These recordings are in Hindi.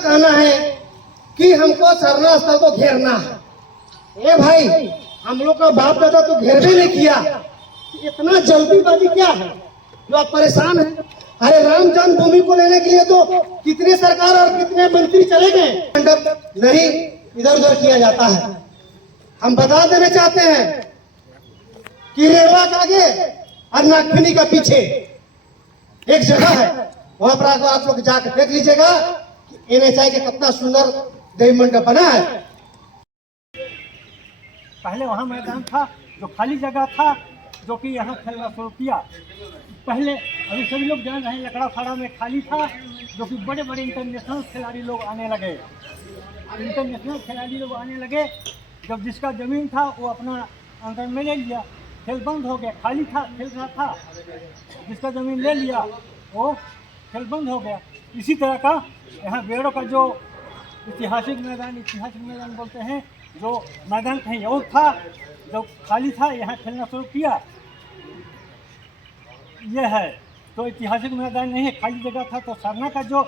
कहना है कि हमको सरना स्थल को घेरना है। ए भाई, हम लोग का बाप दादा तो घेर भी नहीं किया, इतना जल्दीबाजी क्या है जो आप परेशान हैं? अरे राम जन्मभूमि को लेने के लिए तो कितने सरकार और कितने मंत्री चले गए, मंडप नहीं इधर उधर किया जाता है। हम बता देना चाहते हैं कि रेवा के आगे और नागफनी का पीछे एक जगह है, वहां पर आप लोग जाकर देख लीजिएगा कि NHI के कितना सुंदर देवी मंडप बना है। पहले वहाँ मैदान था जो खाली जगह था, जो कि यहाँ खेलना शुरू किया। पहले अभी सभी लोग जान रहे हैं लकड़ा फाड़ा में खाली था, जो कि बड़े बड़े इंटरनेशनल खिलाड़ी लोग आने लगे। जब जिसका ज़मीन था वो अपना अंदर में ले लिया, खेल बंद हो गया। खाली था, खेल रहा था, जिसका ज़मीन ले लिया वो खेल बंद हो गया। इसी तरह का यहाँ बेड़ों का जो ऐतिहासिक मैदान बोलते हैं, जो मैदान कहीं और था, जो खाली था, यहाँ खेलना शुरू किया। ये है तो ऐतिहासिक मैदान नहीं है, खाली जगह था। तो सरना का जो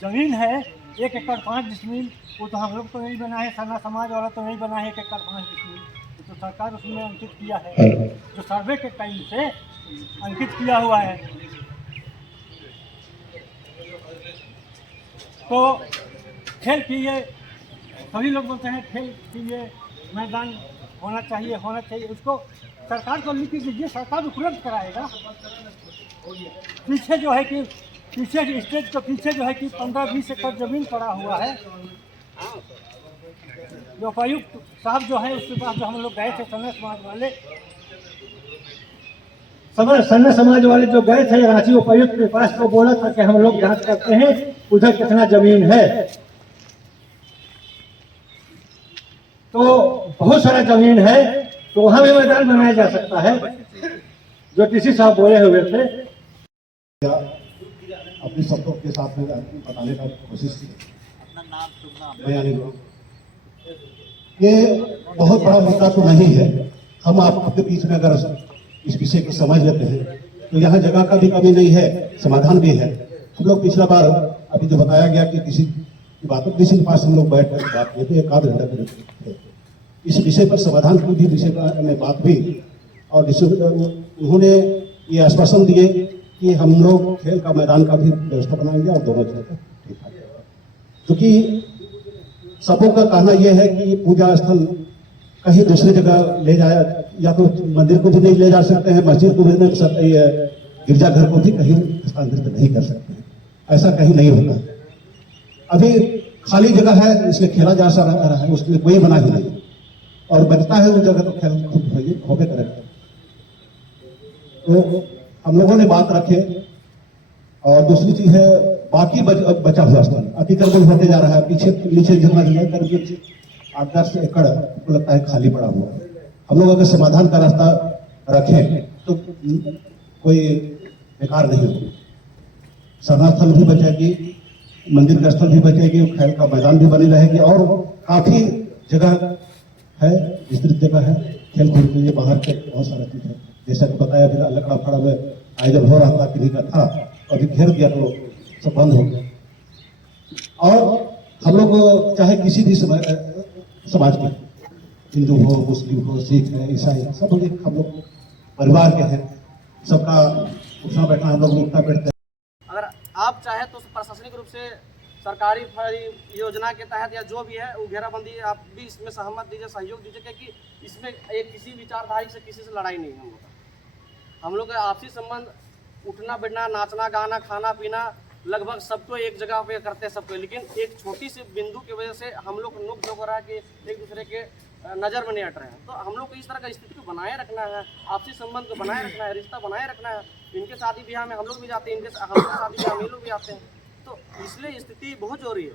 ज़मीन है 1 एकड़ 5 डिसमिल, वो तो हम लोग तो नहीं बना है, सरना समाज वाला तो नहीं बना है 1 एकड़ 5 डिसमिल, तो सरकार उसमें अंकित किया है, जो सर्वे के टाइम से अंकित किया हुआ है। तो खेल की ये सभी लोग बोलते हैं खेल की ये मैदान होना चाहिए। उसको सरकार को लिख दीजिए, सरकार उपलब्ध कराएगा। पीछे जो है कि पीछे स्टेज के पीछे जो है कि 15-20 एकड़ जमीन पड़ा हुआ है। जो उपायुक्त साहब जो है उसके पास जो हम लोग गए थे, सन्ना समाज वाले जो गए थे रांची उपायुक्त के पास, तो बोला था कि हम लोग जांच करते हैं उधर कितना जमीन है। तो बहुत सारा जमीन है, तो वहाँ भी मैदान बनाया जा सकता है, जो DC साहब बोले हुए थे। अपने शब्दों के साथ में बताने का कोशिश की। ये बहुत बड़ा मुद्दा तो नहीं है। हम आपके बीच में अगर इस विषय को समझ लेते हैं तो यहाँ जगह का भी कमी नहीं है, समाधान भी है। हम लोग पिछला बार अभी जो बताया गया कि किसी की बातों किसी के पास हम लोग बैठ कर बात किए थे, 1 आध घंटा थे, इस विषय पर समाधान की भी विषय में बात हुई। और उन्होंने ये आश्वासन दिए कि हम लोग खेल का मैदान का भी व्यवस्था बनाएंगे और दोनों जगह ठीक ठाक। क्योंकि सबों का कहना यह है कि पूजा स्थल कहीं दूसरी जगह ले जाया, या तो मंदिर को भी नहीं ले जा सकते हैं, मस्जिद को भी नहीं कर सकते, गिरजाघर को भी कहीं हस्तांतरित नहीं कर सकते हैं। ऐसा कहीं नहीं होता। अभी खाली जगह है, इसलिए खेला जा रहा है, उसके लिए कोई बना ही नहीं, और बचता है वो जगह तो खेल खुद होबे करेगा। तो हम लोगों ने बात रखे। और दूसरी चीज है बाकी बचा हुआ स्थल अतिक्रमण होते जा रहा है। पीछे नीचे जितना है करीब 8-10 एकड़ को लगता है खाली पड़ा हुआ है। हम लोग अगर समाधान का रास्ता रखें तो कोई बेकार नहीं होगी। सरना स्थल भी बचेगी, मंदिर का स्थल भी बचेगी, खेल का मैदान भी बनी रहेगी, और काफी जगह है, विस्तृत जगह है खेल कूद के लिए। बाहर के बहुत सारा चीज है, जैसा कि बताया फिर लकड़ा फड़ा में आयोजन हो रहा था, किन्हीं का था, अभी घेर दिया तो सब बंद हो गया। और हम लोग चाहे किसी भी समाज के, हिंदू हो, मुस्लिम हो, सिख है, ईसाई, सब हम लोग परिवार के हैं, सबका उठना बैठना हम लोग उठना बैठते हैं। अगर आप चाहे तो प्रशासनिक रूप से सरकारी योजना के तहत या जो भी है वो घेराबंदी, आप भी इसमें सहमत दीजिए, सहयोग दीजिए, क्योंकि इसमें एक किसी विचारधारी से किसी से लड़ाई नहीं है। हम लोग का आपसी संबंध उठना बैठना, नाचना गाना, खाना पीना लगभग सबको एक जगह पे करते हैं सबको, लेकिन एक छोटी सी बिंदु की वजह से हम लोग नोक झोंक हो रहा है कि एक दूसरे के नज़र में नहीं हट रहे हैं। तो हम लोग को इस तरह का स्थिति को बनाए रखना है, आपसी संबंध को बनाए रखना है, रिश्ता बनाए रखना है। इनके शादी ब्याह में हम लोग भी जाते हैं, इनके हम शादी ब्याह में लोग भी आते हैं, तो इसलिए स्थिति बहुत जरूरी है।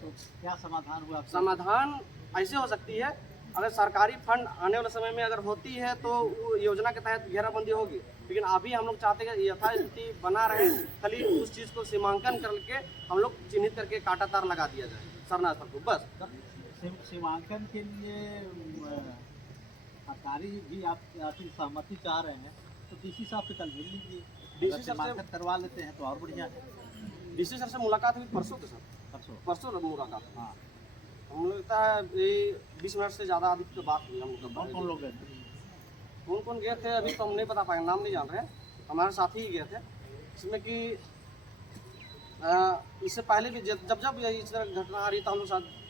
तो क्या समाधान हुआ? समाधान ऐसे हो सकती है, अगर सरकारी फंड आने वाले समय में अगर होती है तो वो योजना के तहत घेराबंदी होगी, लेकिन अभी हम लोग चाहते हैं कि यथास्थिति बना रहे, खाली उस चीज़ को सीमांकन करके हम लोग चिन्हित करके काटा तार लगा दिया जाए सरना स्थल को, बस। सीमांकन के लिए सरकारी भी आपकी सहमति चाह रहे हैं, तो DC साहब से कल मिल लीजिए, DC सर से करवा लेते हैं तो और बढ़िया है। DC सर से मुलाकात हुई परसों के साथ। परसों मुलाकात। हाँ। हम लोग लगता है ये 20 मिनट से ज़्यादा अधिक तो बात हुई हम लोग का। कौन लोग गए थे? कौन कौन गए थे अभी तो हम नहीं बता पाएंगे, नाम नहीं जान रहे हैं, हमारे साथी ही गए थे। इसमें कि इससे पहले भी जब जब यही इस तरह घटना आ रही तो हम लोग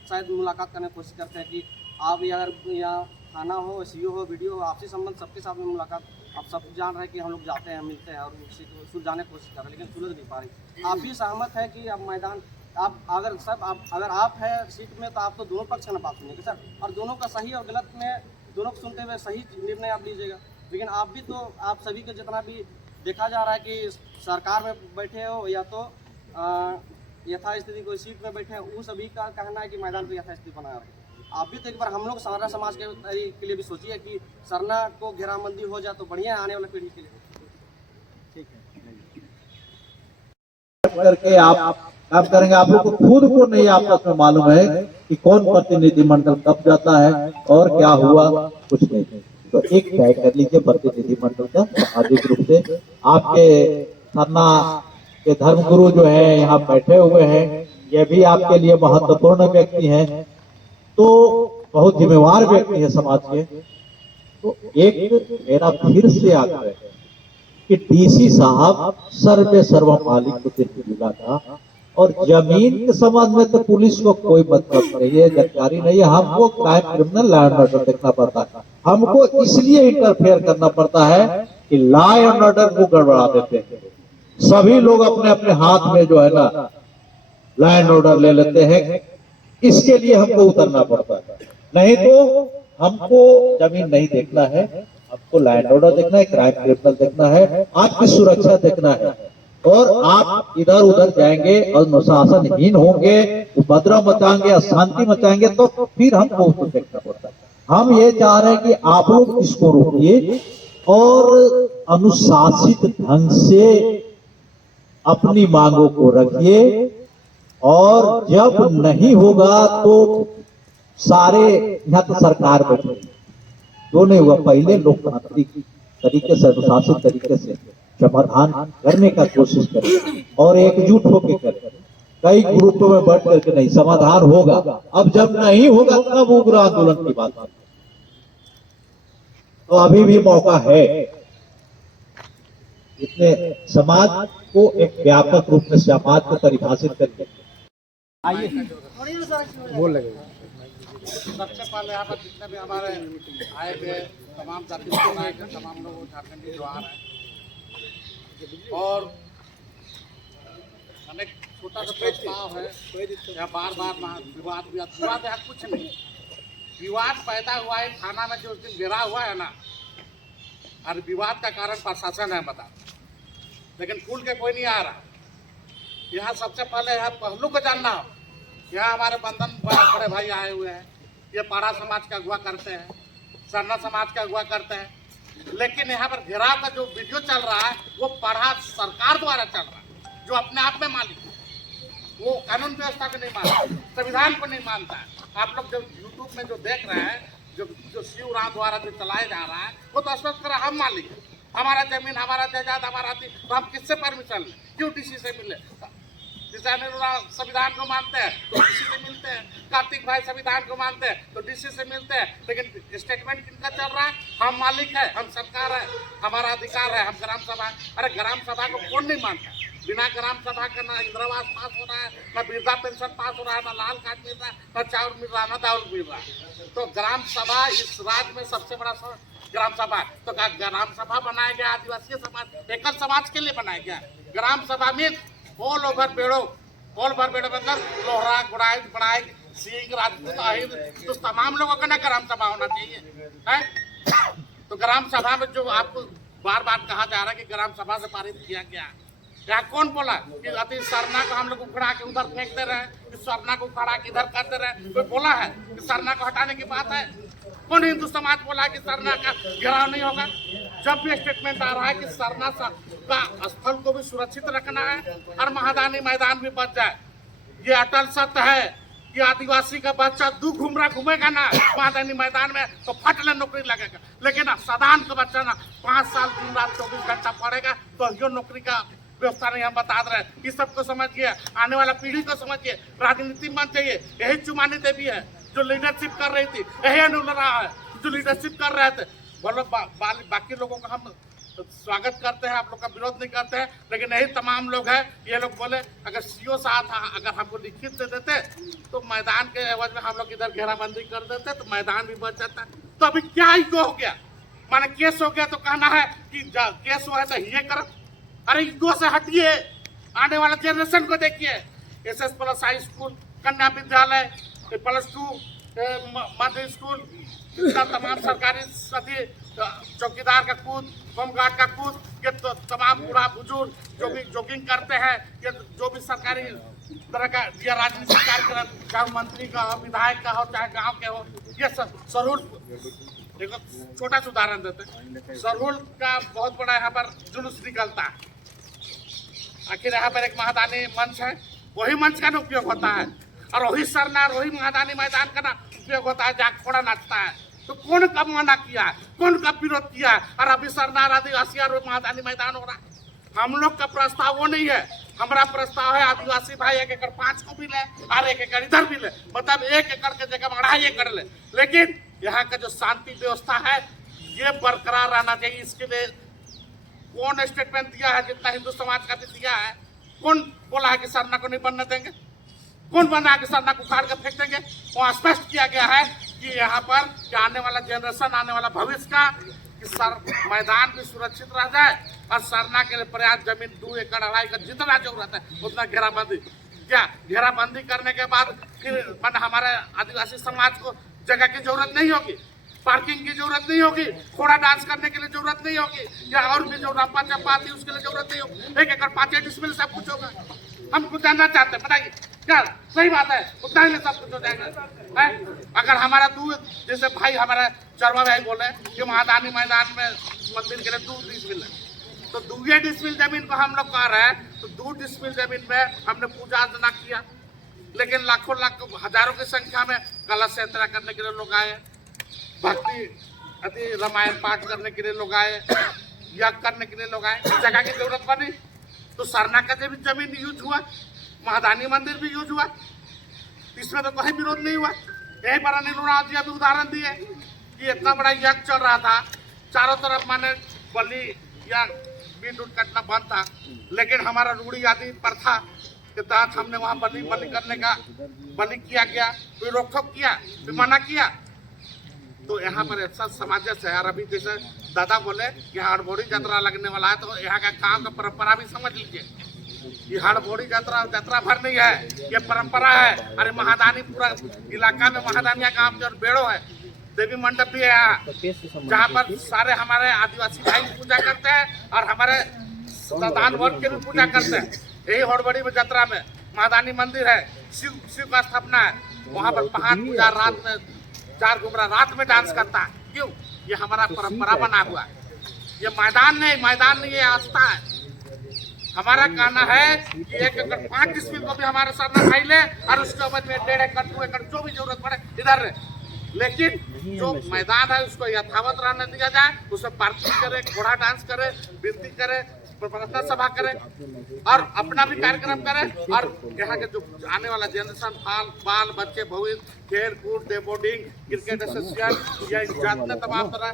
शायद मुलाकात करने की कोशिश करते हैं कि आप अगर यहाँ थाना हो, सीओ हो, वीडियो हो, आपसी संबंध सबके साथ में मुलाकात, आप सब जान रहे हैं कि हम लोग जाते हैं, मिलते हैं और उसी को सुलझाने की कोशिश कर रहे हैं, लेकिन सुलझ नहीं पा रही। आप भी सहमत है कि अब मैदान आप अगर आप है सीट में तो आप तो दोनों पक्ष का ना बात सुनेंगे सर, और दोनों का सही और गलत में दोनों को सुनते हुए सही निर्णय आप लीजिएगा। लेकिन आप भी तो आप सभी को जितना भी देखा जा रहा है कि सरकार में बैठे हो या तो यथास्थिति कोई सीट में बैठे हैं, वो सभी का कहना है कि मैदान को यथास्थिति बनाया रहे। आप भी तो एक बार हम लोग सरना समाज के लिए भी सोचिए कि सरना को घेराबंदी हो जाए तो बढ़िया है आने वाले पीढ़ी के लिए। ठीक है। करके आप काम करेंगे। आप लोग को खुद को नहीं आपस में मालूम है कि कौन प्रतिनिधिमंडल कब जाता है और क्या हुआ, कुछ नहीं। तो एक तय कर लीजिए प्रतिनिधिमंडल का सामाजिक रूप से। आपके सरना के धर्मगुरु जो है यहाँ बैठे हुए हैं, ये भी आपके लिए महत्वपूर्ण व्यक्ति हैं, तो बहुत जिम्मेवार व्यक्ति है समाज के। तो एक मेरा फिर से आग्रह है कि डीसी साहब सर्वे सर्व मालिक को मिला था, और जमीन के संबंध में तो पुलिस को कोई मतलब नहीं है, जानकारी नहीं है। हमको crime criminal law and order देखना पड़ता है। हमको इसलिए इंटरफेयर करना पड़ता है कि लॉ एंड ऑर्डर को गड़बड़ा देते हैं। सभी लोग अपने अपने हाथ में जो है ना लॉ एंड ऑर्डर ले लेते हैं, इसके लिए हमको उतरना पड़ता है। नहीं तो हमको जमीन नहीं देखना है, आपको लॉ एंड ऑर्डर देखना है, क्राइम क्रिमिनल देखना है, आपकी सुरक्षा देखना है। और आप इधर उधर जाएंगे, अनुशासनहीन होंगे, उपद्रव मचाएंगे, अशांति मचाएंगे, तो फिर हमको उसको देखना पड़ता है। हम ये चाह रहे हैं कि आप लोग इसको रोकिए और अनुशासित ढंग से अपनी मांगों को रखिए, और जब नहीं होगा तो सारे यहाँ तो सरकार बैठे, जो नहीं हुआ पहले लोकतांत्रिक तरीके से, अनुशासित तरीके से समाधान करने का कोशिश करें और एकजुट होकर करें। कई ग्रुपों में बैठ करके नहीं समाधान होगा। अब जब नहीं होगा तब उग्र आंदोलन की बात है। तो अभी भी मौका है। इसमें समाज को एक व्यापक रूप में समाज को परिभाषित करके बोल लगे। सबसे पहले यहाँ पर जितने भी हमारे आए हुए तमाम जाति समुदाय के तमाम लोग झारखंडी जो आ रहे हैं, और अनेक छोटा सा प्रस्ताव है, यहाँ बार बार विवाद है, कुछ नहीं। विवाद पैदा हुआ है थाना में जो उस दिन गिरा हुआ है ना, और विवाद का कारण प्रशासन है बता, लेकिन खुल के कोई नहीं आ रहा। यहाँ सबसे पहले यहाँ पहलू को जानना हो। यहाँ हमारे बंधन बड़े भाई आए हुए हैं, ये पाड़ा समाज का अगुवा करते हैं, सरना समाज का अगुवा करते हैं, लेकिन यहाँ पर घेराव का जो वीडियो चल रहा है वो पाड़ा सरकार द्वारा चल रहा है, जो अपने आप में मालिक है। वो कानून व्यवस्था को नहीं मानता, संविधान को नहीं मानता है। आप लोग जो यूट्यूब में जो देख रहे हैं, जो शिव राम द्वारा जो चलाया जा रहा है, वो तो स्पष्ट कर हम मालिक है, हमारा जमीन, हमारा जायदाद, हमारा तो हम किससे परमिशन लें? क्यों डीसी से मिले? संविधान को मानते हैं तो डीसी से मिलते हैं, कार्तिक भाई संविधान को मानते हैं तो डीसी से मिलते हैं, लेकिन स्टेटमेंट किनका चल रहा है? हम मालिक है, हम सरकार है, हमारा अधिकार है, हम ग्राम सभा। अरे ग्राम सभा को कौन नहीं मानता? बिना ग्राम सभा का ना इंदिरावास पास हो रहा है, ना वृद्धा पेंशन पास हो रहा है, ना लाल कार्ड मिल रहा है, ना चावल मिल रहा है, ना दाल मिल रहा है। तो ग्राम सभा इस राज्य में सबसे बड़ा ग्राम सभा। तो ग्राम सभा बनाया गया आदिवासी समाज, एकल समाज के लिए बनाया गया। ग्राम सभा में ऑल ओवर बेड़ो मतलब लोहरा, गुड़ाई, बड़ाई, सिंह, राजपूत, आहिर, तो तमाम लोगों का ना ग्राम सभा होना चाहिए है। तो ग्राम सभा में जो आपको बार बार कहा जा रहा है कि ग्राम सभा से पारित किया गया, यहाँ कौन बोला कि अति सरना को हम लोग उखड़ा के उधर फेंक दे रहे हैं, कि सरना को उखड़ा के इधर कर दे रहे हैं? कोई बोला है कि सरना को हटाने की बात है? कौन हिंदू समाज बोला कि सरना का घेराव नहीं होगा? जब भी स्टेटमेंट आ रहा है कि सरना का स्थल को भी सुरक्षित रखना है और महादानी मैदान भी बच जाए, ये अटल सत्य है कि आदिवासी का बच्चा घूमेगा ना महादानी मैदान में तो फट ले नौकरी लगेगा, लेकिन सदान का बच्चा ना 5 साल दिन रात 24 घंटा पढ़ेगा तो यो नौकरी का व्यवस्था नहीं हम बता रहे हैं। इस सबको समझिए, आने वाला पीढ़ी को समझिए, राजनीति मन चाहिए। यही चुमानी देवी है जो लीडरशिप कर रही थी, यही अनुल रहा है जो लीडरशिप कर रहे थे। बोलो बाकी लोगों का हम स्वागत करते हैं, आप लोग का विरोध नहीं करते हैं, लेकिन यही तमाम लोग हैं। ये लोग बोले अगर सीओ साहब अगर हमको लिखित दे देते तो मैदान के एवज में हम लोग इधर घेराबंदी कर देते तो मैदान भी बच जाता। तो अभी क्या ईगो हो गया, माने केस हो गया तो कहना है कि केस हुआ है तो ये कर। अरे ईगो से हटिए, आने वाला जनरेशन को देखिए। SS प्लस हाई स्कूल, कन्या विद्यालय, +2 मध्य स्कूल, इसका तमाम सरकारी सभी चौकीदार का कूद, होमगार्ड का कूद, ये तो तमाम बूढ़ा बुजुर्ग जो भी जॉगिंग करते हैं, ये जो भी सरकारी तरह का या राजनीतिक कार्यक्रम, चाहे मंत्री का हो, विधायक का हो, चाहे गांव के हो, ये सब सरूल। देखो छोटा सा उदाहरण देते हैं, सरूल का बहुत बड़ा यहाँ पर जुलूस निकलता है। आखिर यहाँ पर एक महादानी मंच है, वही मंच का उपयोग होता है, और वही सरना, वही महादानी मैदान का उपयोग होता है जहाँ घोड़ा नाचता है। तो कौन कब मना किया है, कौन कब विरोध किया है? और अभी सरनार आदिवासी और महादानी मैदान हो रहा है। हम लोग का प्रस्ताव वो नहीं है, हमारा प्रस्ताव है आदिवासी भाई 1 एकड़ 5 को भी ले और 1 एकड़ इधर भी ले, मतलब 1 एकड़ के जगह 2.5 एकड़ ले। लेकिन यहाँ का जो शांति व्यवस्था है ये बरकरार रहना चाहिए। इसके लिए कौन स्टेटमेंट दिया है, जितना हिंदू समाज का भी दिया है? कौन बोला है कि सरना को नहीं बनने देंगे? कौन बना के सरना को उखाड़ कर फेंक देंगे? वहाँ स्पष्ट किया गया है कि यहाँ पर कि आने वाला जनरेशन, आने वाला भविष्य का कि सर मैदान भी सुरक्षित रह जाए और सरना के लिए पर्याप्त जमीन 2 एकड़ 2.5 एकड़ जितना जरूरत है उतना घेराबंदी। क्या घेराबंदी करने के बाद फिर हमारे आदिवासी समाज को जगह की जरूरत नहीं होगी, पार्किंग की जरूरत नहीं होगी, घोड़ा डांस करने के लिए जरूरत नहीं होगी, या और भी जो रंपा चप्पा आती है उसके लिए जरूरत नहीं होगी। 1 एकड़ 5 डिसमिल सब कुछ होगा। हम कुछ जानना चाहते हैं, बताइए क्या सही बात है? उतना ही में सब कुछ हो जाएगा। अगर हमारा दूध, जैसे भाई हमारा चरवा भाई बोले कि महादानी मैदान में मंदिर के लिए 2 डिसमिल है, तो 2 डिसमिल जमीन को हम लोग कह रहे हैं, तो 2 डिसमिल जमीन में हमने पूजा अर्चना किया, लेकिन लाखों हजारों की संख्या में कलश यात्रा करने के लिए लोग आए, भक्ति अति रामायण पाठ करने के लिए लोग आए, यज्ञ करने के लिए लोग आए। जगह की जरूरत पड़ी तो सरना का भी जमीन यूज हुआ, महादानी मंदिर भी यूज हुआ, इसमें तो कोई विरोध नहीं हुआ। यही पर अनिल राव जी अभी उदाहरण दिए कि इतना बड़ा यज्ञ चल रहा था, चारों तरफ माने बलि या बीट उट कटना बंद था, लेकिन हमारा रूढ़ी आदि प्रथा के तहत हमने वहाँ बलि करने का बलि किया गया, कोई रोकथोक किया, कोई मना किया। तो यहाँ पर ऐसा सामंजस्य है। और अभी जैसे दादा बोले कि हड़बोड़ी यात्रा लगने वाला है, तो यहाँ का गाँव का परंपरा भी समझ लीजिए। ये हड़बोड़ी यात्रा भर नहीं है, ये परंपरा है। अरे महादानी पूरा इलाका में महादानिया गाँव और बेड़ो है, देवी मंडप भी है यहाँ, जहाँ पर सारे हमारे आदिवासी भाई पूजा करते हैं और हमारे प्रधान वर्ग के भी पूजा करते हैं। यही हड़बड़ी में यात्रा में महादानी मंदिर है, शिव का स्थापना है, वहाँ पर पहाड़ पूजा रात में 4 घुमरा रात में डांस करता है। क्यों? ये हमारा परंपरा बना हुआ है। ये मैदान नहीं, ये आस्था है। हमारा कहना है कि 1 एकड़ 5 डिसमिल को भी हमारे सरना भाई ले और उसके ऊपर में 1.5 एकड़ 2 एकड़ जो भी जरूरत पड़े इधर रहे, लेकिन जो मैदान है उसको यथावत रहने दिया जाए, उसमें पार्किंग करे, घोड़ा डांस करे, विनती करे, प्रार्थना सभा करे और अपना भी कार्यक्रम करे। और यहाँ के जो आने वाला जनरेशन, बाल बच्चे, भविष्य, खेल कूद, डे बोर्डिंग, क्रिकेट एसोसिएशन या जितने तमाम तरह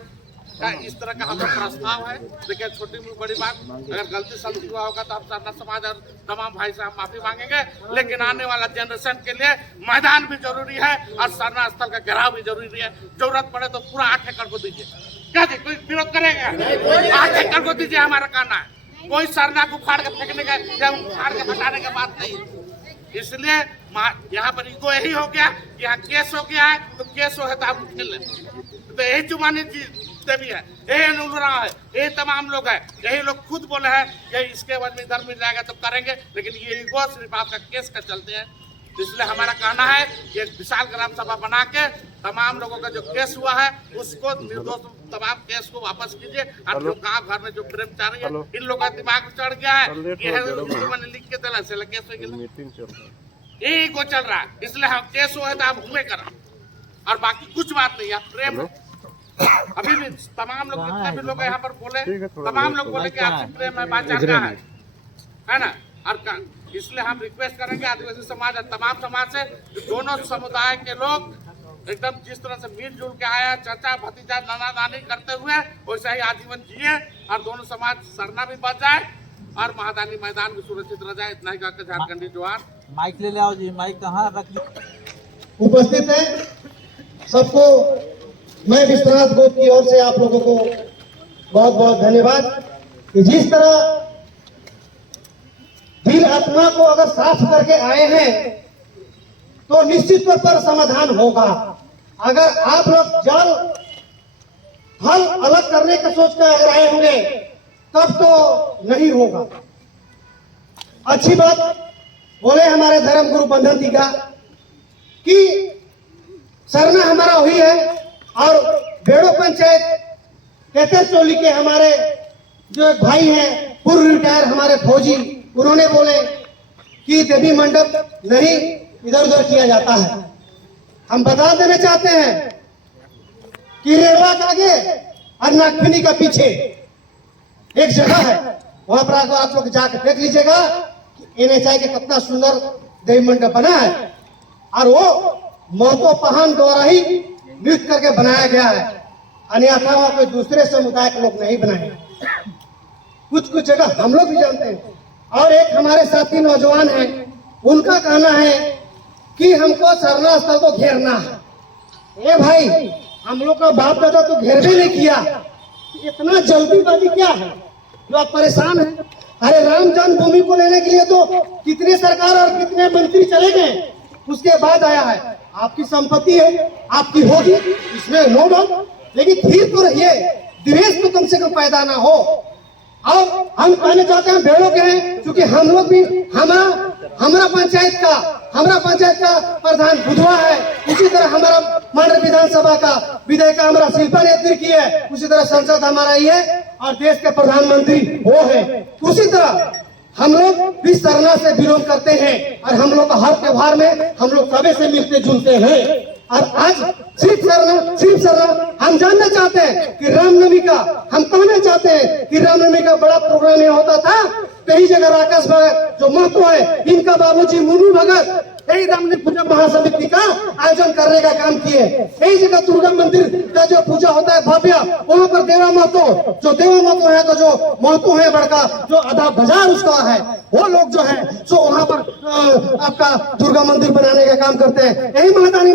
का इस तरह का हमारा प्रस्ताव है। देखिए छोटी बड़ी बात, अगर गलती सलती हुआ होगा तो हम सरना समाज और तमाम भाई से हम माफी मांगेंगे, लेकिन आने वाला जनरेशन के लिए मैदान भी जरूरी है और सरना स्थल का घेराव भी जरूरी है। जरूरत पड़े तो पूरा 8 एकड़ को दीजिए। क्या जी कोई विरोध करेगा? 8 एकड़ को दीजिए, हमारा कहना है। कोई सरना को उखाड़ के फेंकने का या उखाड़ के हटाने का बात नहीं है। इसलिए यहाँ पर ईगो यही हो गया, यहाँ केस हो गया है, तो केस हो है तो आप उठे ले। तो यही चुमानी देवी है, यही अनुल राव है, यही तमाम लोग है, यही लोग खुद बोले हैं यही इसके बाद में इधर मिल जाएगा तो करेंगे, लेकिन ये ईगो सिर्फ आपका केस का चलते हैं। इसलिए हमारा कहना है कि एक विशाल ग्राम सभा बना के तमाम लोगों का जो केस हुआ है उसको निर्दोष तमाम केस को वापस कीजिए। और जो गाँव घर में जो प्रेमचारी है, इन लोगों का दिमाग चढ़ गया है, मैंने लिख के दिला से केस यही को चल रहा है। इसलिए हम केस हुआ है तो आप घूमे करा और बाकी कुछ बात नहीं है। प्रेम अभी भी तमाम लोग जितने भी लोग यहाँ पर बोले, तमाम लोग बोले कि आपसे प्रेम है, बात है। है ना। और इसलिए हम रिक्वेस्ट करेंगे आदिवासी समाज और तमाम समाज से कि दोनों समुदाय के लोग एकदम जिस तरह से मिलजुल के आया, चाचा भतीजा नाना नानी करते हुए वैसे ही आजीवन जिए और दोनों समाज सरना भी बच जाए और महादानी मैदान भी सुरक्षित रह जाए। इतना ही कहकर झारखंडी जवान। माइक ले आओ जी, माइक कहाँ रखी। उपस्थित है सबको मैं विश्वनाथ गोप की ओर से आप लोगों को बहुत बहुत धन्यवाद कि जिस तरह दिल आत्मा को अगर साफ करके आए हैं तो निश्चित तौर पर समाधान होगा। अगर आप लोग जल फल अलग करने का सोच कर अगर आए होंगे तब तो नहीं होगा। अच्छी बात बोले हमारे धर्म गुरु बंधन टीका कि सरना हमारा वही है और बेड़ो पंचायत कहते चोली के हमारे जो एक भाई हैं पूर्व रिटायर हमारे फौजी, उन्होंने बोले कि देवी मंडप नहीं इधर उधर किया जाता है। हम बता देना चाहते हैं कि रेवा के आगे और नागफनी का पीछे एक जगह है, वहां पर अगर आप लोग जाकर देख लीजिएगा NHI के कितना सुंदर देवी मंडप बना है और वो महतो पहान द्वारा ही नियुक्त करके बनाया गया है, अन्यथा वहां कोई दूसरे समुदाय के लोग नहीं बनाए। कुछ कुछ जगह हम लोग भी जानते हैं। और एक हमारे साथी नौजवान हैं, उनका कहना है कि हमको सरना स्थल को घेरना है। ए भाई, हम लोग का बाप दादा तो घेर भी नहीं किया, इतना जल्दीबाजी क्या है जो आप परेशान हैं? अरे राम जन्मभूमि को लेने के लिए तो कितने सरकार और कितने मंत्री चले गए, उसके बाद आया है। आपकी संपत्ति है, आपकी होगी, इसमें नो डाउट, लेकिन फिर तो रहिए, द्वेष तो कम से कम पैदा ना हो। और हम कहना चाहते हैं बेड़ों के हैं, क्योंकि हम लोग भी हमारा पंचायत का प्रधान बुधवा है, उसी तरह हमारा मंडल विधानसभा का विधायिका हमारा शिल्पा नेतृत्व की है, उसी तरह संसद हमारा ही है और देश के प्रधानमंत्री वो है। उसी तरह हम लोग भी सरना से बिलोंग करते हैं और हम लोग का हर त्योहार में हम लोग सबे से मिलते जुलते हैं। और आज सिर्फ सरना हम जानना चाहते हैं कि रामनवमी का, हम कहना चाहते हैं कि रामनवमी का बड़ा प्रोग्राम यहाँ होता था। कई जगह राकेश भगत जो महत्व है, इनका बाबूजी मुनु भगत यही रामनवमी पूजा महासमिति का आयोजन करने का काम किए। यही जगह दुर्गा मंदिर का जो पूजा होता है भव्य, वहाँ पर देवा महतो है तो जो महतो है बड़का, जो आधा बाजार उसका है, वो लोग जो है सो वहाँ पर आपका दुर्गा मंदिर बनाने का काम करते हैं। यही मैदानी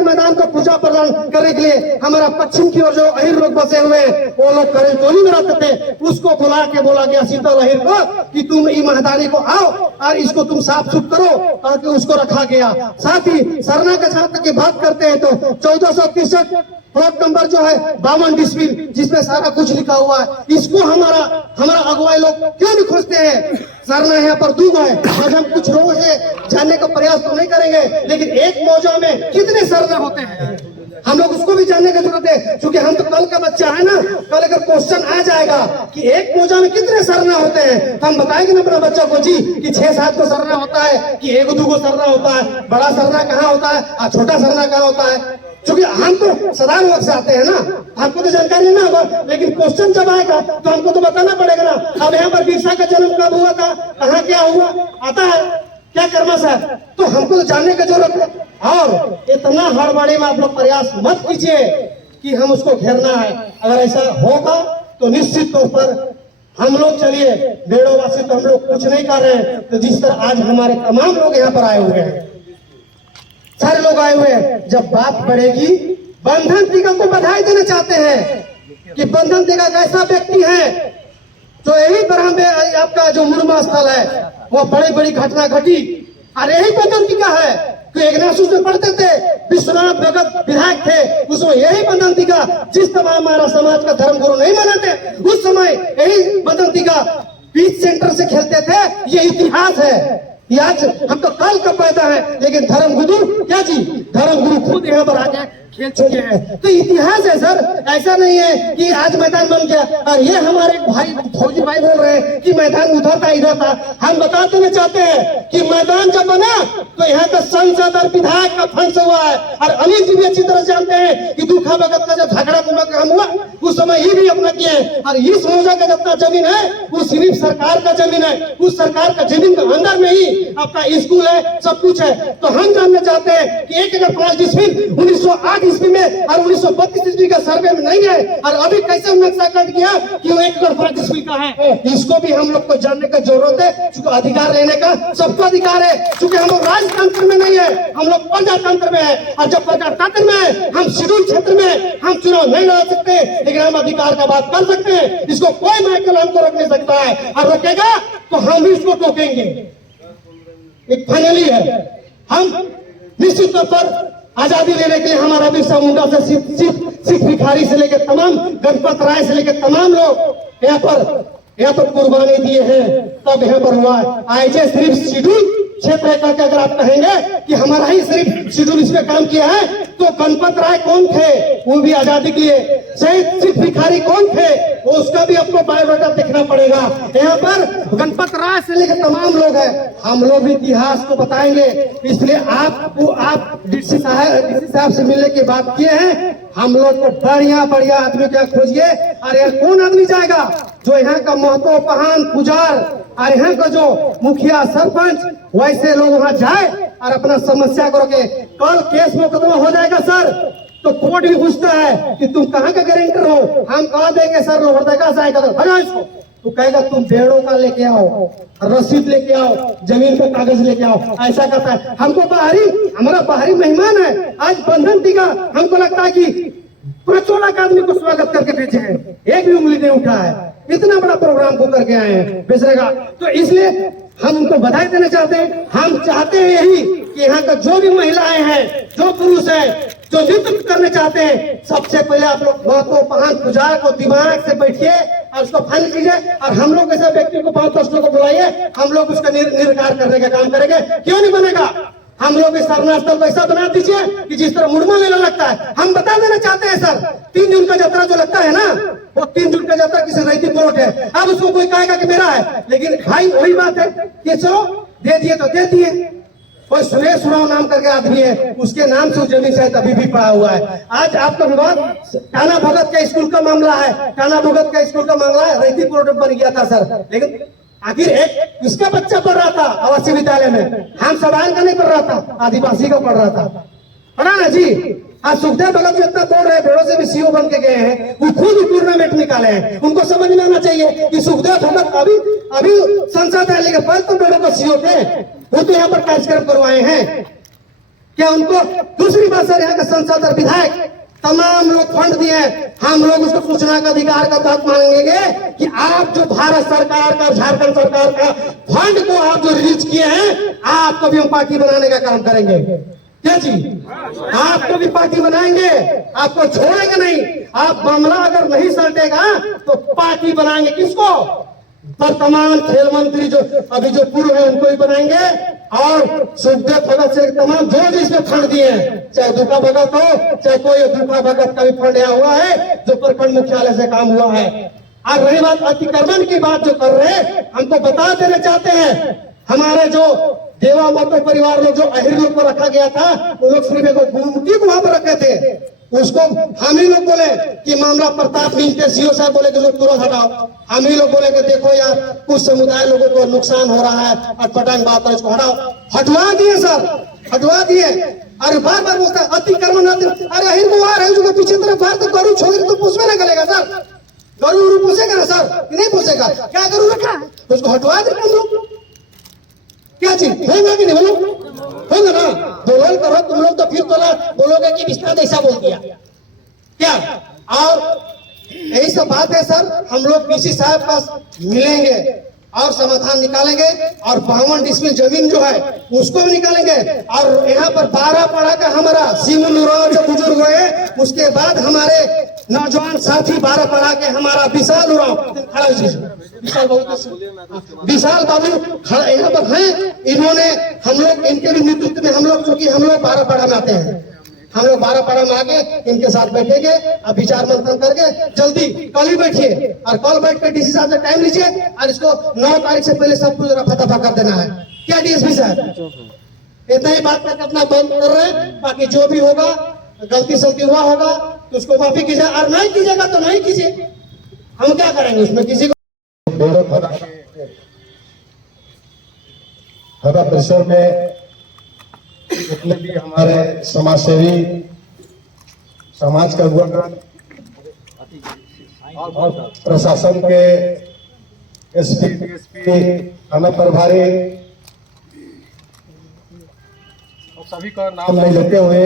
मैदान को पूजा प्रदान करने के लिए हमारा पश्चिम की ओर जो अहिर लोग बसे हुए हैं, वो लोग करे टोली में रहते थे, उसको बोला गया शीतल अहिर को कि तुम ई मैदानी को आओ और इसको तुम साफ सुथ करो, ताकि उसको रखा गया। साथ ही सरना के छात्र की बात करते हैं तो 1463 प्लॉट नंबर जो है 52 डिस्मिल, जिसमें सारा कुछ लिखा हुआ है, इसको हमारा अगुवाई लोग क्यों नहीं खोजते हैं? सरना यहाँ पर दूग है। आज हम कुछ लोगों से जानने का प्रयास तो नहीं करेंगे, लेकिन एक मौजा में कितने सरना होते हैं हम लोग उसको भी जानने की जरूरत है, क्योंकि हम तो कल का बच्चा है ना। कल अगर क्वेश्चन आ जाएगा कि एक मौजा में कितने सरना होते हैं, तो हम बताएंगे ना अपना बच्चा को जी कि 6-7 को सरना होता है कि 1-2 को सरना होता है, बड़ा सरना कहाँ होता है और छोटा सरना कहाँ होता है। क्योंकि हम तो साधारण वर्ग से आते हैं ना, हमको तो जानकारी ना होगा, लेकिन क्वेश्चन जब आएगा तो हमको तो बताना पड़ेगा ना। अब यहाँ पर बिरसा का जन्म कब हुआ था, कहाँ क्या हुआ, आता है क्या कर्मा है, तो हमको तो जानने की जरूरत है। और इतना हड़बड़ी में आप लोग प्रयास मत कीजिए कि हम उसको घेरना है। अगर ऐसा होगा तो निश्चित तौर पर हम लोग, चलिए बेड़ोवासी तो हम लोग कुछ नहीं कर रहे हैं, तो जिस तरह आज हमारे तमाम लोग यहाँ पर आए हुए हैं, सारे लोग आए हुए हैं, जब बात बढ़ेगी बंधन टीका को बधाई देना चाहते हैं कि बंधन टीका एक ऐसा व्यक्ति है जो यही तरह में आपका जो मुर्मा स्थल है वो बड़ी घटना घटी, और यही बंधन टीका है कि एक नासूस में पढ़ते थे, विश्वनाथ भगत विधायक थे, उसमें यही बंधन टीका, जिस समय हमारा समाज का धर्म गुरु नहीं मानते उस समय यही बंधन टीका बीच सेंटर से खेलते थे। ये इतिहास है, आज हम तो कल का पैदा है, लेकिन धर्म गुरु क्या जी, धर्म गुरु खुद यहाँ पर आ गए खेल चुके हैं। तो इतिहास है सर, ऐसा नहीं है कि आज मैदान बन गया। और ये हमारे भाई फौजी भाई बोल रहे हैं कि मैदान उधर था इधर था। हम बता देना चाहते हैं कि मैदान जब बना तो यहाँ का सांसद और विधायक का फंड से हुआ है। और अनिल जी भी अच्छी तरह जानते हैं कि दुखा भगत का जब झगड़ा कुमा काम हुआ उस समय ये भी अपना किए हैं। और इस मौजा का जितना जमीन है वो सिर्फ सरकार का जमीन है। उस सरकार का जमीन के अंदर में ही आपका स्कूल है, सब कुछ है। तो हम जानना चाहते हैं कि 1,5 डिसमिल 1908 ईस्वी में और 1932 ईस्वी का सर्वे में नहीं है, और अभी कैसे नक्शा कट गया कि वो 1,5 डिसमिल का है। इसको भी हम लोग को जानने का जरूरत है, क्योंकि अधिकार लेने का सबको अधिकार है। क्योंकि हम लोग राजतंत्र में नहीं है, हम लोग प्रजातंत्र में है। और जब प्रजातंत्र में है, हम शेड्यूल क्षेत्र में हम चुनाव नहीं लड़ सकते, लेकिन हम अधिकार का बात कर सकते हैं। इसको कोई माइकल हमको रोक नहीं सकता है, और रोकेगा तो हम भी इसको टोकेंगे। एक फाइनली है, हम निश्चित तौर पर आजादी लेने के लिए हमारा बिरसा मुंडा से सिख भिखारी से लेकर तमाम गणपत राय से लेकर तमाम लोग यहाँ पर कुर्बानी दिए हैं, तब यहाँ पर हुआ है। आईजे सिर्फ शेड्यूल क्षेत्र है करके अगर आप कहेंगे कि हमारा ही सिर्फ शेड्यूल इसमें काम किया है, तो गणपत राय कौन थे, वो भी आजादी के लिए। शहीद सिख भिखारी कौन थे, वो उसका भी आपको बायोडाटा देखना पड़ेगा। यहाँ पर गणपत राय से लेकर तमाम लोग हैं, हम लोग भी इतिहास को बताएंगे। इसलिए आप डीसी साहब से मिलने की बात किए हैं, हम लोग को बढ़िया बढ़िया आदमी क्या खोजिए। और यहाँ कौन आदमी जाएगा जो यहाँ का महतो पहान पुजार और यहाँ का जो मुखिया सरपंच, वैसे लोग वहाँ जाए और अपना समस्या को रोके। कल केस मुकदमा हो जाएगा सर, तो कोर्ट भी पूछता है कि तुम कहाँ का गारंटर हो। हम कह देंगे सर लोहरदगा से आएगा तो भगा इसको, तो कहेगा तुम पेड़ों का लेके आओ, रसीद लेके आओ, जमीन का कागज लेके आओ, ऐसा कहता है। हमको हमारा बाहरी मेहमान है, आज बंधन टीका हमको लगता है कि 5 लाख आदमी को स्वागत करके भेजे हैं, एक भी उंगली नहीं उठा है। इतना बड़ा प्रोग्राम को करके आए हैं बेचने का। तो इसलिए हम उनको बधाई देना चाहते हैं। हम चाहते हैं यही कि यहाँ का जो भी महिलाएं हैं, जो पुरुष हैं, जो नृत्य करने चाहते हैं, सबसे पहले आप लोग महतो पहान पुजार को दिमाग से बैठिए और उसको फाइनल कीजिए। और हम लोग ऐसे व्यक्ति को 5-10 लोग को बुलाइए, हम लोग उसका निर्कार करने का काम करेंगे। क्यों नहीं बनेगा? हम लोग इस सरना स्थल को ऐसा बना दीजिए कि जिस तरह मुड़मा मेला लगता है। हम बता देना चाहते हैं सर, 3 जून का यात्रा जो लगता है ना, वो 3 जून का यात्रा किसी रैती प्लॉट है। अब उसको कोई कहेगा कि मेरा है, लेकिन भाई वही बात है कि चलो दे दिए तो दे दिए। कोई सुरेश उरांव नाम करके आदमी है, उसके नाम से जमीन शायद अभी भी पड़ा हुआ है। आज आपका विवाद टाना भगत का स्कूल का मामला है, टाना भगत का स्कूल का मामला है, रैती प्लॉट बन गया था सर, लेकिन आखिर एक किसका बच्चा पढ़ रहा था आवासीय विद्यालय में? हम सवाल का नहीं पढ़ रहा था, आदिवासी का पढ़ रहा था, पढ़ा ना जी। आज सुखदेव भगत जो इतना बोल रहे हैं, भेड़ों से भी सीओ बन के गए हैं, वो खुद ही टूर्नामेंट निकाले हैं। उनको समझ में आना चाहिए कि सुखदेव भगत अभी संसद है, लेकिन पहले तो भेड़ों का सीओ थे, वो तो यहाँ पर कार्यक्रम करवाए हैं। क्या उनको दूसरी बात सर, यहाँ का सांसद और विधायक तमाम लोग फंड दिए। हम लोग उसको सूचना का अधिकार का बात मांगेंगे कि आप जो भारत सरकार का, झारखंड सरकार का फंड को आप जो रिलीज किए हैं, आपको भी हम पार्टी बनाने का काम करेंगे। क्या जी? आपको भी पार्टी बनाएंगे, आपको छोड़ेंगे नहीं। आप मामला अगर नहीं सलटेगा तो पार्टी बनाएंगे। किसको? वर्तमान खेल मंत्री जो अभी जो पूर्व है उनको भी बनाएंगे, और सुखदेव भगत से तमाम जो इसमें फंड दिए हैं, चाहे दुखा भगत हो, चाहे कोई दुखा भगत का भी फंड यहाँ हुआ है जो प्रखंड मुख्यालय से काम हुआ है। और रही बात अतिक्रमण की बात जो कर रहे हैं, हमको बता देना चाहते हैं, हमारे जो देवा महतो परिवार लोग जो अहिर लोग को रखा गया था, वो लोग सिर्फ एक गुमटी को वहां पर रखे थे। उसको हम ही लोग बोले कि मामला प्रताप मिलते, सीओ साहब बोले कि लोग तुरंत हटाओ। हम ही लोग बोले कि देखो यार कुछ समुदाय लोगों को नुकसान हो रहा है, अटपटांग बात है, इसको हटाओ। हटवा दिए सर, हटवा दिए। अरे बार बार बोलता है अतिक्रमण, अरे अहिर को आ रहे पीछे तरफ बाहर तो गरु छोड़ तो पूछवे ना करेगा सर, गरु पूछेगा ना सर, नहीं पूछेगा। क्या गरु रखा है उसको हटवा दे तुम लोग। क्या चीज होगा कि नहीं बोलो? होगा ना? बोलो करो तुम लोग, तो फिर बोलोगे कि विस्तार ऐसा बोल दिया क्या? और यही सब बात है सर, हम लोग पीसी साहब पास मिलेंगे और समाधान निकालेंगे, और 52 डिसमिल जमीन जो है उसको भी निकालेंगे। और यहाँ पर 12 पढ़ा का हमारा सीमुल उरांव जो बुजुर्ग हुए, उसके बाद हमारे नौजवान साथी 12 पढ़ा के हमारा विशाल उरांव, विशाल बाबू यहाँ पर हैं। इन्होंने हम लोग इनके भी नेतृत्व में हम लोग, चूंकि हम लोग 12 पढ़ा में आते हैं, हम लोग 12 में आके इनके साथ बैठेंगे और विचार मंथन करके जल्दी कल ही बैठिए और कल बैठ के डीसी साहब से टाइम लीजिए और इसको 9 तारीख से पहले सब कुछ रफा दफा कर देना है। क्या डीएसपी साहब इतना ही बात करके अपना बंद कर रहे हैं, बाकी जो भी होगा गलती सलती हुआ होगा तो उसको माफी कीजिए और नहीं कीजिएगा तो नहीं कीजिए, हम क्या करेंगे उसमें किसी को। बेड़ो थाना परिसर में जितने भी हमारे समाज सेवी, समाज का अगुवागण और प्रशासन के एसपी, डीएसपी, थाना प्रभारी और सभी का नाम नहीं लेते हुए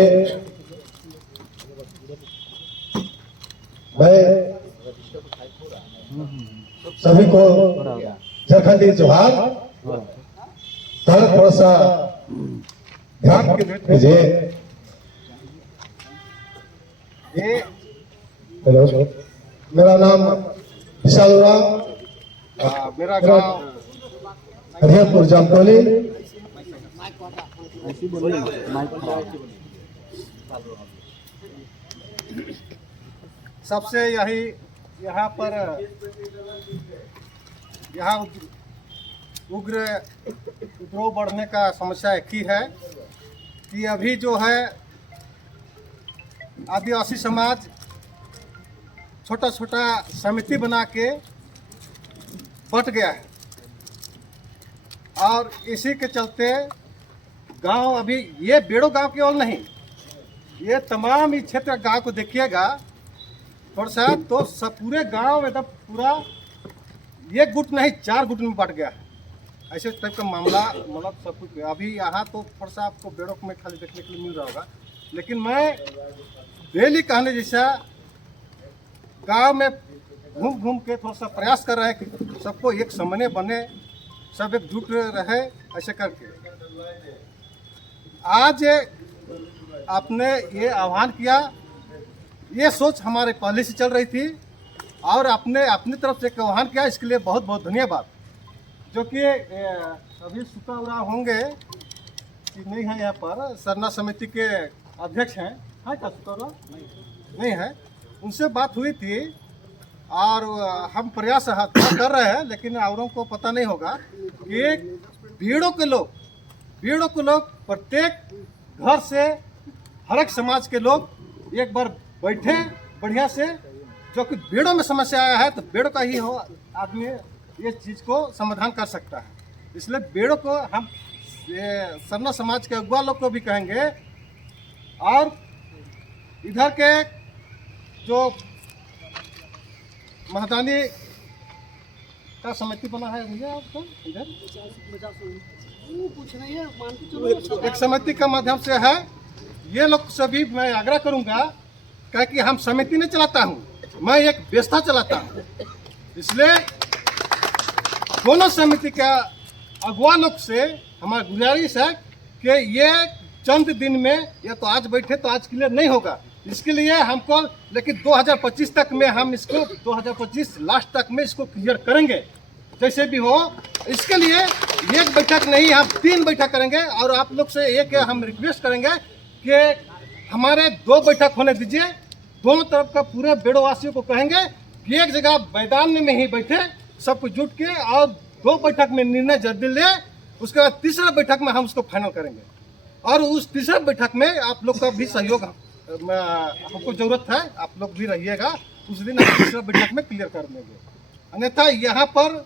मैं सभी को झारखंडी जोहार। सर थोड़ा सा ध्यान केंद्रित कीजिए। हेलो, मेरा नाम विशाल राम, मेरा गांव हरिहरपुर जामतौली। सबसे यही यहाँ पर उग्र उपद्रव बढ़ने का समस्या एक ही है कि अभी जो है आदिवासी समाज छोटा छोटा समिति बना के बट गया है और इसी के चलते गांव अभी ये बेड़ो गांव केवल नहीं, ये तमाम इस क्षेत्र गांव को देखिएगा थोड़ा सा तो सब पूरे गांव में पूरा एक गुट नहीं 4 गुट में बट गया है। ऐसे टाइप का मामला मतलब सब कुछ अभी यहाँ तो थोड़ा सा आपको बेड़ो में खाली देखने के लिए मिल रहा होगा, लेकिन मैं डेली कहने जैसा गांव में घूम घूम के थोड़ा सा प्रयास कर रहे हैं कि सबको एक समन्वय बने, सब एकजुट रहे। ऐसे करके आज आपने ये आह्वान किया, ये सोच हमारे पहले से चल रही थी और आपने अपनी तरफ से एक आह्वान किया, इसके लिए बहुत बहुत धन्यवाद। जो कि अभी सुकावरा होंगे कि नहीं है यहाँ पर, सरना समिति के अध्यक्ष हैं, हाँ क्या सुकावरा नहीं है, उनसे बात हुई थी और हम प्रयास कर रहे हैं, लेकिन औरों को पता नहीं होगा कि भीड़ों के लोग प्रत्येक घर से हर एक समाज के लोग एक बार बैठे बढ़िया से, जो कि बेड़ों में समस्या आया है तो बेड़ों का ही हो आदमी ये चीज़ को समाधान कर सकता है। इसलिए बेड़ों को हम सरना समाज के अगुआ लोग को भी कहेंगे और इधर के जो महदानी का समिति बना है भैया आपका इधर एक समिति का माध्यम से है, ये लोग सभी मैं आग्रह करूंगा क्या कि हम समिति नहीं चलाता हूं, मैं एक व्यवस्था चलाता हूं। इसलिए दोनों समिति का अगुवा लोग से हमारा गुजारिश है कि ये चंद दिन में या तो आज बैठे तो आज क्लियर नहीं होगा, इसके लिए हमको लेकिन 2025 तक में हम इसको 2025 लास्ट तक में इसको क्लियर करेंगे जैसे भी हो। इसके लिए एक बैठक नहीं हम 3 बैठक करेंगे और आप लोग से एक हम रिक्वेस्ट करेंगे कि हमारे 2 बैठक होने दीजिए। दोनों तरफ का पूरे बेड़ो वासियों को कहेंगे कि एक जगह मैदान में ही बैठे सब कुछ जुट के और 2 बैठक में निर्णय जल्दी ले, उसके बाद तीसरा बैठक में हम उसको फाइनल करेंगे और उस तीसरा बैठक में आप लोग का भी सहयोग हमको जरूरत है, आप लोग भी रहिएगा, उस दिन हम तीसरा बैठक में क्लियर कर देंगे। अन्यथा यहाँ पर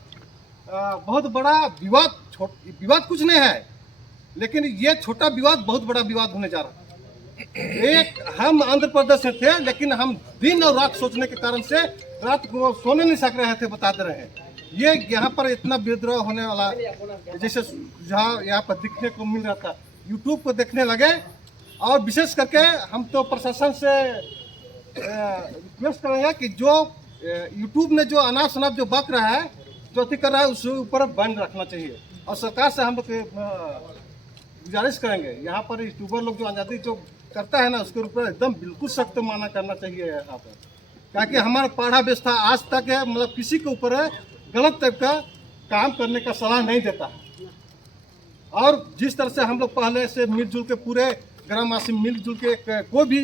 बहुत बड़ा विवाद कुछ नहीं है, लेकिन ये छोटा विवाद बहुत बड़ा विवाद होने जा रहा है। एक हम आंध्र प्रदेश में थे, लेकिन हम दिन और रात सोचने के कारण से रात को सोने नहीं सक रहे थे, बताते रहे। ये यहाँ पर इतना विद्रोह होने वाला जैसे जहाँ यहाँ पर दिखने को मिल रहा था, यूट्यूब को देखने लगे। और विशेष करके हम तो प्रशासन से रिक्वेस्ट करेंगे कि जो यूट्यूब में जो अनाप शनाप जो बक रहा है, जो अति कर रहा है, उसके ऊपर बैन रखना चाहिए। और सरकार से हम लोग गुजारिश करेंगे, यहाँ पर यूट्यूबर लोग जो आज़ादी जो करता है ना, उसके ऊपर एकदम बिल्कुल सख्त माना करना चाहिए यहाँ पर, ताकि हमारा पाढ़ा व्यवस्था आज तक है मतलब किसी के ऊपर गलत टाइप का काम करने का सलाह नहीं देता है। और जिस तरह से हम लोग पहले से मिलजुल के पूरे ग्रामवासी मिलजुल के कोई भी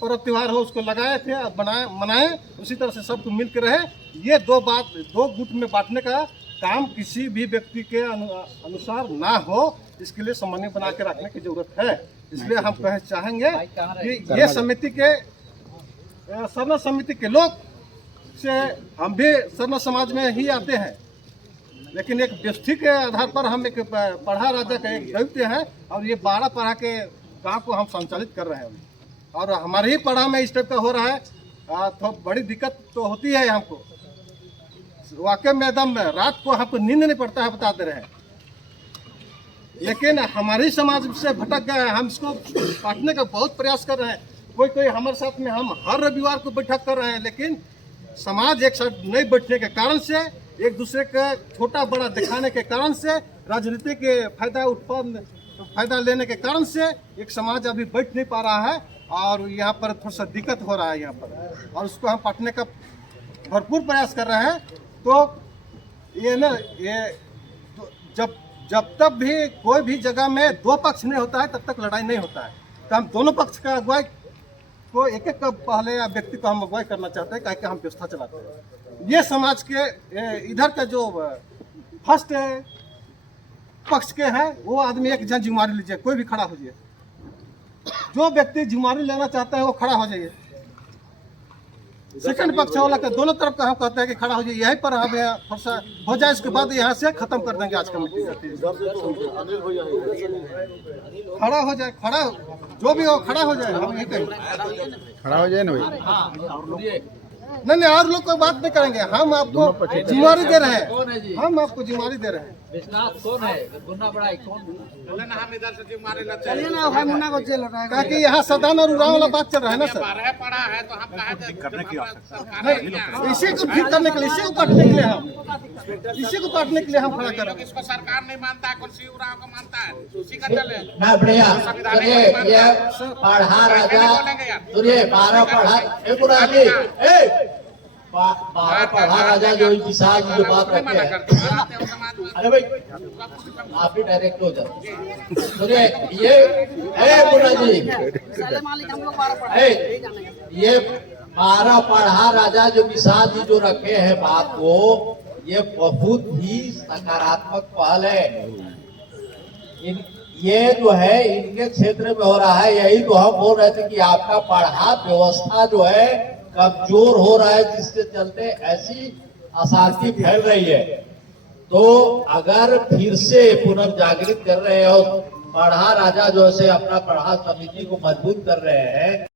पर्व त्योहार हो उसको लगाए थे, अब मनाए उसी तरह से सबको मिल के रहे। ये दो गुट में बांटने का काम किसी भी व्यक्ति के अनुसार ना हो, इसके लिए समन्वय बना के रखने की जरूरत है। इसलिए हम कह चाहेंगे कि ये समिति के सरना समिति के लोग से हम भी सरना समाज में ही आते हैं, लेकिन एक व्यवस्थित के आधार पर हम एक पढ़ा राजा का एक दैत्य है और ये 12 पढ़ा के गांव को हम संचालित कर रहे हैं और हमारे ही पढ़ा में इस टाइप का हो रहा है। तो बड़ी दिक्कत तो होती है हमको, वाकई में एकदम रात को हमको नींद नहीं पड़ता है, बता दे रहे हैं। लेकिन हमारे समाज से भटक गए, हम इसको काटने का बहुत प्रयास कर रहे हैं। कोई हमारे साथ में हम हर रविवार को बैठक कर रहे हैं, लेकिन समाज एक साथ नहीं बैठने के कारण से, एक दूसरे का छोटा बड़ा दिखाने के कारण से, राजनीति के फायदा लेने के कारण से एक समाज अभी बैठ नहीं पा रहा है और यहाँ पर थोड़ा सा दिक्कत हो रहा है यहाँ पर, और उसको हम काटने का भरपूर प्रयास कर रहे हैं। तो ये ना जब तक भी कोई भी जगह में दो पक्ष नहीं होता है तब तक लड़ाई नहीं होता है। तो हम दोनों पक्ष का अगुवाई को एक पहले व्यक्ति को हम अगुवाई करना चाहते हैं, कि हम व्यवस्था चलाते हैं। ये समाज के इधर का जो फर्स्ट पक्ष के हैं वो आदमी एक जन जिम्मेवारी लीजिए, कोई भी खड़ा हो जाइए, जो व्यक्ति जिम्मेवारी लेना चाहता है वो खड़ा हो जाइए। सेकंड पक्ष वाला का दोनों तरफ का हम कहते हैं कि खड़ा हो जाइए, यहीं पर हमें फरसा हो जाए, इसके बाद यहाँ से खत्म कर देंगे आज कमेटी। खड़ा हो जाए, खड़ा जो भी हो खड़ा हो जाए, हम यही कहेंगे खड़ा हो जाए ना भाई। नहीं और लोग कोई बात नहीं करेंगे, हम आपको जिम्मेवारी दे रहे हैं, हम आपको जिम्मेवारी दे रहे हैं। कौन है गुन्ना बड़ा कौन? बोले ना हम इधर से जिम्मेवारी लेते चलिए ना भाई मुन्ना को जेल हटाएगा। ताकि यहाँ सदान और उड़ाव वाला बात चल रहा है ना सर, 12 पढ़ा है तो हम कहा करने की नहीं इसी को ठीक करने के लिए, इसी को काटने के लिए इसी को काटने के लिए हम खड़ा कर रहे हैं। इसको सरकार नहीं मानता, कुर्सी उड़ाव को मानता है, उसी का चले ना बढ़िया ये पढ़ा राजा सुनिए 12 पढ़ा 12 पढ़ा राजा जो विशाल जी जो बात रखे हैं। अरे भाई आप भी डायरेक्ट हो जाओ। सुनिए ये मुन्ना जी ये 12 पढ़ा राजा जो विशाल जी जो रखे हैं बात को, ये बहुत ही सकारात्मक पहल है। ये जो है इनके क्षेत्र में हो रहा है, यही तो हम बोल रहे थे कि आपका पढ़ा व्यवस्था जो है कमजोर हो रहा है, जिसके चलते ऐसी अशांति फैल रही है। तो अगर फिर से पुनर्जागृत कर रहे हो, पढ़ा राजा जो है अपना पढ़ा समिति को मजबूत कर रहे हैं,